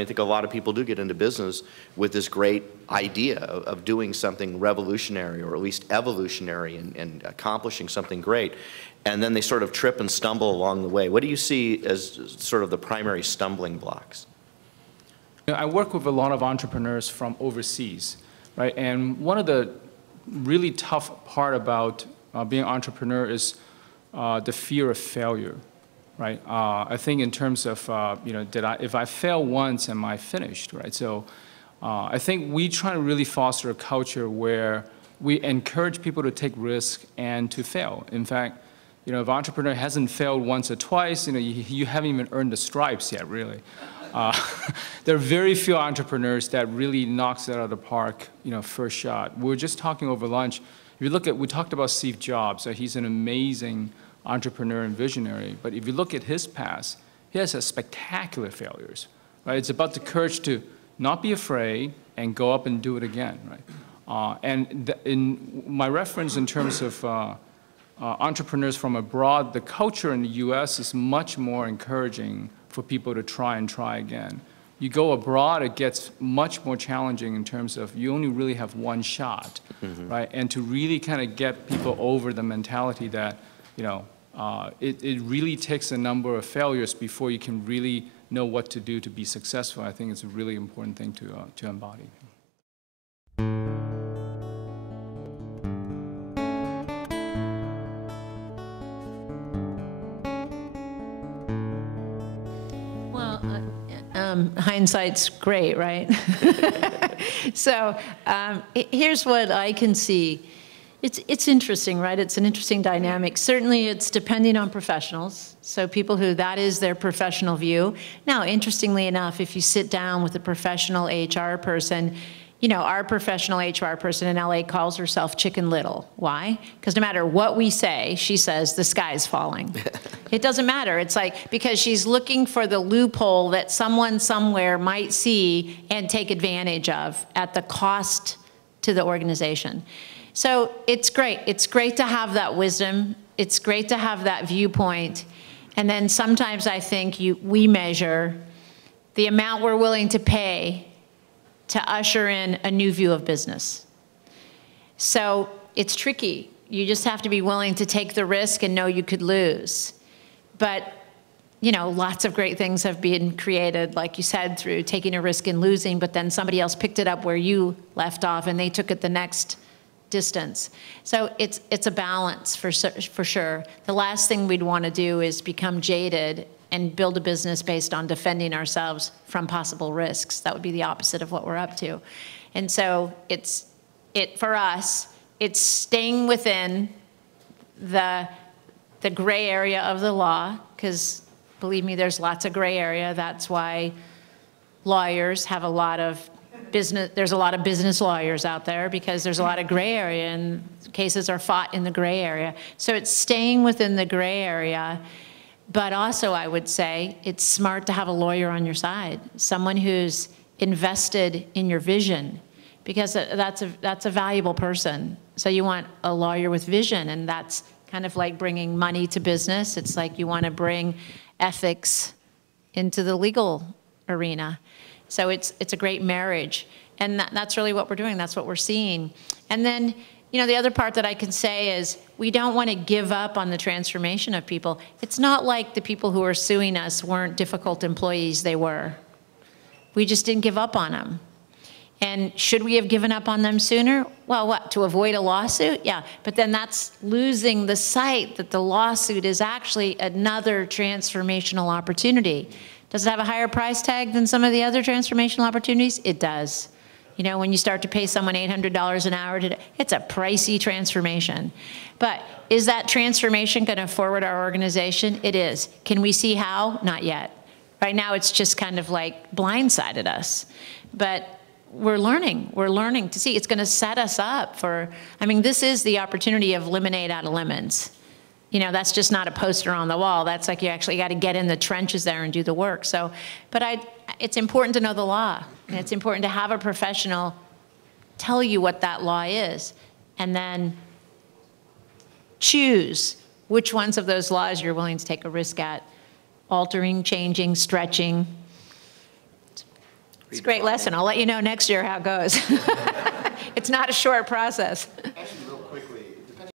I think a lot of people do get into business with this great idea of doing something revolutionary or at least evolutionary and accomplishing something great. And then they sort of trip and stumble along the way. What do you see as sort of the primary stumbling blocks? You know, I work with a lot of entrepreneurs from overseas, right? And one of the really tough part about being an entrepreneur is the fear of failure. Right? I think in terms of, you know, if I fail once, am I finished, right? So I think we try to really foster a culture where we encourage people to take risks and to fail. In fact, you know, if an entrepreneur hasn't failed once or twice, you know, you haven't even earned the stripes yet, really. There are very few entrepreneurs that really knocks it out of the park, you know, first shot. We were just talking over lunch. If you look at, we talked about Steve Jobs. He's an amazing entrepreneur and visionary, but if you look at his past, he has spectacular failures, right? It's about the courage to not be afraid and go up and do it again, right? And in my reference in terms of entrepreneurs from abroad, the culture in the US is much more encouraging for people to try and try again. You go abroad, it gets much more challenging in terms of you only really have one shot, right? And to really kind of get people over the mentality that, you know, it really takes a number of failures before you can really know what to do to be successful. I think it's a really important thing to embody. Well, hindsight's great, right? So here's what I can see. It's interesting, right? It's an interesting dynamic. Certainly, it's depending on professionals. So people who that is their professional view. Now, interestingly enough, if you sit down with a professional HR person, you know, our professional HR person in LA calls herself Chicken Little. Why? Because no matter what we say, she says the sky's falling. It doesn't matter. It's like, because she's looking for the loophole that someone somewhere might see and take advantage of at the cost to the organization. So it's great. It's great to have that wisdom. It's great to have that viewpoint. And then sometimes I think we measure the amount we're willing to pay to usher in a new view of business. So it's tricky. You just have to be willing to take the risk and know you could lose. But, you know, lots of great things have been created, like you said, through taking a risk and losing, but then somebody else picked it up where you left off and they took it the next distance. So it's a balance for sure. The last thing we'd want to do is become jaded and build a business based on defending ourselves from possible risks. That would be the opposite of what we're up to. And so for us, it's staying within the gray area of the law, because believe me, there's lots of gray area. That's why lawyers have a lot of business, there's a lot of business lawyers out there, because there's a lot of gray area and cases are fought in the gray area. So it's staying within the gray area, but also I would say it's smart to have a lawyer on your side, someone who's invested in your vision, because that's a valuable person. So you want a lawyer with vision, and that's kind of like bringing money to business. It's like you want to bring ethics into the legal arena. So it's a great marriage, and that's really what we're doing. That's what we're seeing. And then, you know, the other part that I can say is we don't want to give up on the transformation of people. It's not like the people who are suing us weren't difficult employees. They were. We just didn't give up on them. And should we have given up on them sooner? Well, what, to avoid a lawsuit? Yeah, but then that's losing the sight that the lawsuit is actually another transformational opportunity. Does it have a higher price tag than some of the other transformational opportunities? It does. You know, when you start to pay someone $800 an hour today, it's a pricey transformation. But is that transformation going to forward our organization? It is. Can we see how? Not yet. Right now, it's just kind of like blindsided us. But we're learning to see. It's going to set us up for, I mean, this is the opportunity of lemonade out of lemons. You know, that's just not a poster on the wall. That's like you actually got to get in the trenches there and do the work. So, but it's important to know the law. And it's important to have a professional tell you what that law is, and then choose which ones of those laws you're willing to take a risk at, altering, changing, stretching. It's a great lesson. I'll let you know next year how it goes. It's not a short process.